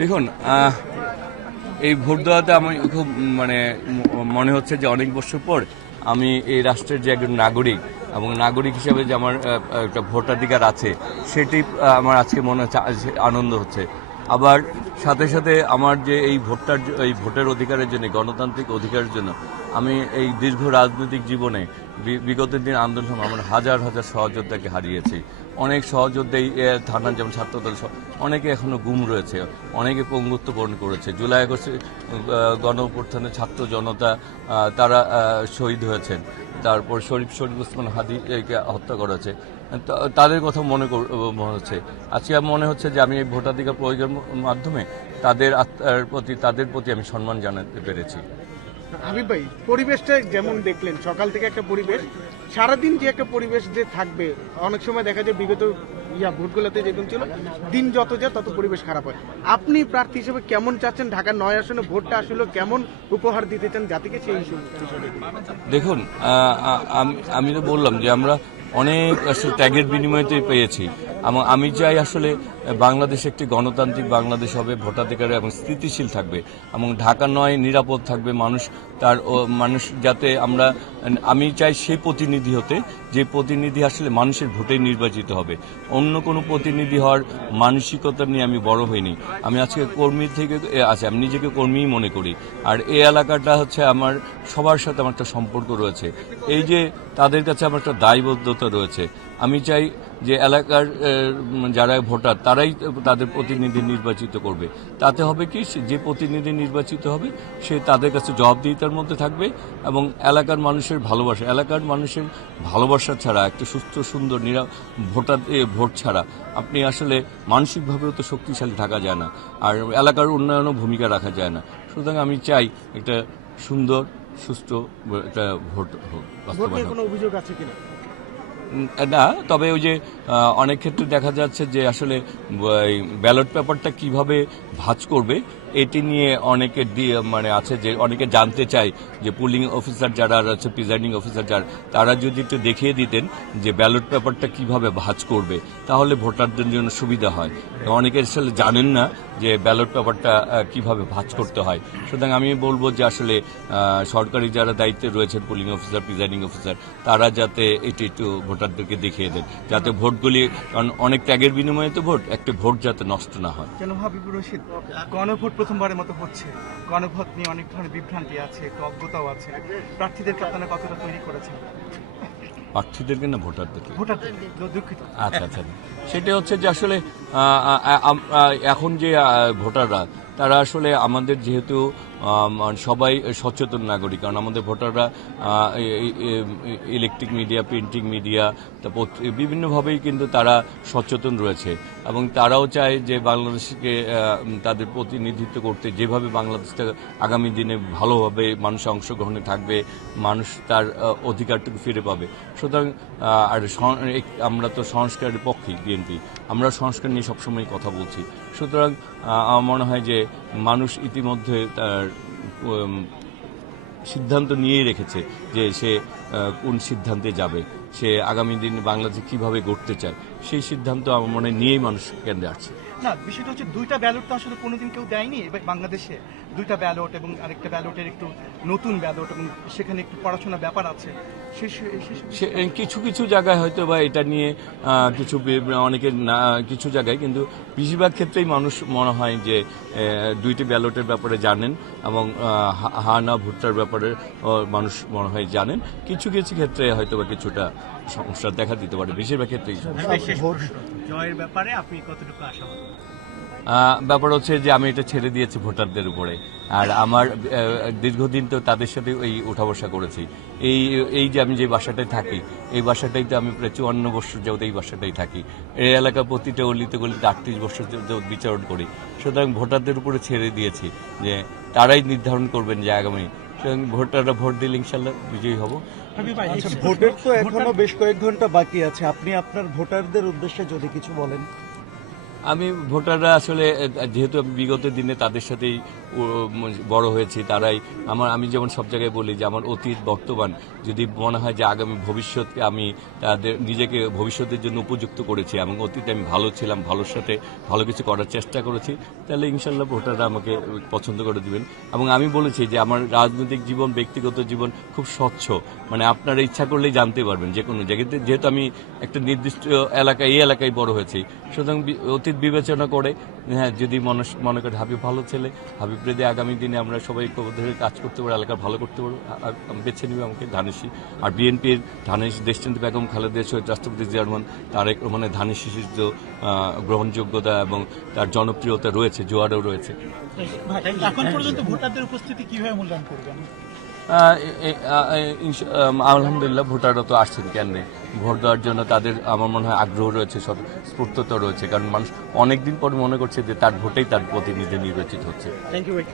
দেখুন, এই ভোট দেওয়াতে আমি খুব মানে মনে হচ্ছে যে অনেক বছর পর আমি এই রাষ্ট্রের যে একজন নাগরিক এবং নাগরিক হিসেবে যে আমার একটা ভোটাধিকার আছে সেটি আমার আজকে মনে হচ্ছে আনন্দ হচ্ছে। আবার সাথে সাথে আমার যে এই ভোটের অধিকারের জন্য, গণতান্ত্রিক অধিকারের জন্য আমি এই দীর্ঘ রাজনৈতিক জীবনে বিগত দিন আন্দোলন সময় আমার হাজার হাজার সহযোদ্ধাকে হারিয়েছি। অনেক সহযোদ্ধাই থানার যেমন ছাত্রদল অনেকে এখনো গুম রয়েছে, অনেকে পঙ্গুত্ব বরণ করেছে। জুলাই আগস্টে গণ অভ্যুত্থানে ছাত্র জনতা তারা শহীদ হয়েছেন। তারপর শরীফ ওসমান হাদিকে হত্যা করা হয়েছে, তাদের কথা মনে হচ্ছে। আজকে মনে হচ্ছে যে আমি এই ভোটাধিকার প্রয়োগের মাধ্যমে তাদের প্রতি আমি সম্মান জানাতে পেরেছি। হাবিব ভাই, পরিবেশটা যেমন দেখলেন সকাল থেকে একটা পরিবেশ, সারাদিন যে একটা পরিবেশ যে থাকবে, অনেক সময় দেখা যায় বিগত ভোটগুলোতে যেরকম ছিল, দিন যত যায় তত পরিবেশ খারাপ হয়। আপনি প্রার্থী হিসেবে কেমন চাচ্ছেন ঢাকার 9 আসনে ভোটটা আসলে কেমন উপহার দিতে চান জাতিকে, সেই বিষয়টা? দেখুন, আমি তো বললাম যে আমরা অনেক আসলে ত্যাগের বিনিময়তে পেয়েছি এবং আমি চাই আসলে বাংলাদেশ একটি গণতান্ত্রিক বাংলাদেশ হবে, ভোটাধিকার এবং স্থিতিশীল থাকবে এবং ঢাকা নয় নিরাপদ থাকবে। মানুষ যাতে আমি চাই সেই প্রতিনিধি হতে যে প্রতিনিধি আসলে মানুষের ভোটে নির্বাচিত হবে। অন্য কোনো প্রতিনিধি হওয়ার মানসিকতা নিয়ে আমি বড় হইনি। আমি আজকে কর্মী থেকে আমি নিজেকে কর্মীই মনে করি। আর এই এলাকাটা হচ্ছে আমার সবার সাথে আমার একটা সম্পর্ক রয়েছে। এই যে তাদের কাছে আমার একটা দায়বদ্ধতা রয়েছে। আমি চাই যে এলাকার যারা ভোটার তারাই তাদের প্রতিনিধি নির্বাচিত করবে। তাতে হবে কি, যে প্রতিনিধি নির্বাচিত হবে সে তাদের কাছে জবাবদিহিতার মধ্যে থাকবে এবং এলাকার মানুষের ভালোবাসা ছাড়া একটা সুস্থ সুন্দর ভোট ছাড়া আপনি আসলে মানসিকভাবেও তো শক্তিশালী থাকা যায় না, আর এলাকার উন্নয়নও ভূমিকা রাখা যায় না। সুতরাং আমি চাই একটা সুন্দর সুষ্ঠু একটা ভোট বাস্তবায়ন। কোনো অভিযোগ আছে কিনা? না, তবে ওই যে অনেক ক্ষেত্রে দেখা যাচ্ছে যে আসলে ব্যালট পেপারটা কিভাবে ভাঁজ করবে এটি নিয়ে অনেকে আছে যে অনেকে জানতে চায় যে পুলিং অফিসার যারা আছে, প্রিজাইডিং অফিসার যারা, তারা যদি একটু দেখিয়ে দিতেন যে ব্যালট পেপারটা কিভাবে ভাঁজ করবে তাহলে ভোটারদের জন্য সুবিধা হয়। অনেকে আসলে জানেন না যে ব্যালট পেপারটা কিভাবে ভাঁজ করতে হয়। সুতরাং আমি বলবো যে আসলে সরকারি যারা দায়িত্বে রয়েছেন, পুলিং অফিসার, প্রিজাইডিং অফিসার, তারা যাতে এটি একটু ভোটারদেরকে দেখিয়ে দেন, যাতে ভোটগুলি, কারণ অনেক ত্যাগের বিনিময়ে তো ভোট, একটা ভোট যাতে নষ্ট না হয়। কেন হাবিবুর রশিদ, গণভোট প্রথমবারের মতো হচ্ছে, গণভোট নিয়ে অনেক ধরনের বিভ্রান্তি আছে, একটু অজ্ঞতাও আছে, প্রার্থীদেরকে আপনারা কতটা তৈরি করেছেন? প্রার্থীদেরকে না ভোটারদেরকে? দুঃখিত। আচ্ছা, সেটা হচ্ছে যে আসলে এখন যে ভোটাররা তারা আসলে আমাদের যেহেতু সবাই সচেতন নাগরিক, কারণ আমাদের ভোটাররা ইলেকট্রিক মিডিয়া, প্রিন্টিং মিডিয়া, তারপর বিভিন্নভাবেই কিন্তু তারা সচেতন রয়েছে এবং তারাও চায় যে বাংলাদেশকে তাদের প্রতিনিধিত্ব করতে, যেভাবে বাংলাদেশটা আগামী দিনে ভালোভাবে মানুষ অংশগ্রহণে থাকবে, মানুষ তার অধিকারটুকু ফিরে পাবে। সুতরাং আর আমরা তো সংস্কারের পক্ষে বিএনপি, আমরা সংস্কার নিয়ে সবসময় কথা বলছি। সুতরাং আমার মনে হয় যে মানুষ ইতিমধ্যে তার সিদ্ধান্ত নিয়েই রেখেছে যে সে কোন সিদ্ধান্তে যাবে, সে আগামী দিন বাংলাদেশ কিভাবে গড়তে চায়, সেই সিদ্ধান্ত আমার মনে নিয়েই মানুষ কেন্দ্রে আসছে। না, বিষয়টা হচ্ছে দুইটা ব্যালট তো আসলে কোনোদিন কেউ দেয়নি বাংলাদেশে। দুইটা ব্যালট এবং আরেকটা ব্যালটের একটু নতুন ব্যালট এবং সেখানে একটু পড়াশোনার ব্যাপার আছে। কিছু কিছু জায়গায় হয়তো বা এটা নিয়ে কিছু জায়গায়, কিন্তু বেশিরভাগ ক্ষেত্রেই মানুষ মনে হয় যে দুইটি ব্যালটের ব্যাপারে জানেন এবং হা না ভোটার ব্যাপারে মানুষ মনে হয় জানেন। কিছু কিছু ক্ষেত্রে হয়তো বা কিছুটা সমস্যা দেখা দিতে পারে, বেশিরভাগ ক্ষেত্রেই। জয়ের ব্যাপারে আপনি কতটুকু আশাবাদী? ব্যাপার হচ্ছে যে আমি এটা ছেড়ে দিয়েছি ভোটারদের উপরে, আর আমার দীর্ঘদিন তো তাদের সাথে ওই উঠা বসা করেছি। এই যে আমি যে বাসাটায় থাকি, এই বাসাটাই তো আমি প্রায় 54 বছর যাবত এই বাসাটাই থাকি। এই এলাকার প্রতিটা অলিতে গলিতে 38 বছর যাবত বিচরণ করি। সুতরাং ভোটারদের উপরে ছেড়ে দিয়েছি যে তারাই নির্ধারণ করবেন যে আগামী, ভোটাররা ভোট দিলে ইনশাল্লাহ বিজয়ী হব। ভোটের তো এখনো বেশ কয়েক ঘন্টা বাকি আছে, আপনি আপনার ভোটারদের উদ্দেশ্যে যদি কিছু বলেন। আমি ভোটাররা আসলে যেহেতু আমি বিগত দিনে তাদের সাথেই বড় হয়েছি, তারাই আমি যেমন সব জায়গায় বলি যে আমার অতীত বর্তমান যদি মনে হয় যে আগামী ভবিষ্যৎকে আমি তাদের নিজেকে ভবিষ্যতের জন্য উপযুক্ত করেছি এবং অতীতে আমি ভালো ছিলাম, ভালোর সাথে ভালো কিছু করার চেষ্টা করেছি, তাহলে ইনশাল্লাহ ভোটাররা আমাকে পছন্দ করে দিবেন। এবং আমি বলেছি যে আমার রাজনৈতিক জীবন, ব্যক্তিগত জীবন খুব স্বচ্ছ, মানে আপনারা ইচ্ছা করলেই জানতে পারবেন যে কোনো জায়গাতে, যেহেতু আমি একটা নির্দিষ্ট এলাকায় এই এলাকায় বড় হয়েছি, সুতরাং অতীত বিবেচনা করে হ্যাঁ যদি মনে করে হাবিব ভালো ছেলে, হাবিব রেদে আগামী দিনে আমরা সবাই ধরে কাজ করতে পারবো, এলাকা ভালো করতে পারবো, বেছে নেবে আমাকে ধানেশী। আর বিএনপির ধানেশী দেশচন্দ্র বেগম খালেদা শহীদ রাষ্ট্রপতি জিয়া রহমান তারেক রহমানের ধানেশী শিশুর গ্রহণযোগ্যতা এবং তার জনপ্রিয়তা রয়েছে, জোয়ারও রয়েছে। এখন পর্যন্ত ভোটারদের উপস্থিতি কিভাবে মূল্যায়ন করবেন? আলহামদুলিল্লাহ ভোটাররা তো আসছেন, কেন ভোট দেওয়ার জন্য তাদের আমার মনে হয় আগ্রহ রয়েছে, স্ফূর্ততা রয়েছে, কারণ মানুষ অনেকদিন পর মনে করছে যে তার ভোটেই তার প্রতিনিধি নির্বাচিত হচ্ছে। থ্যাংক ইউ ভাই।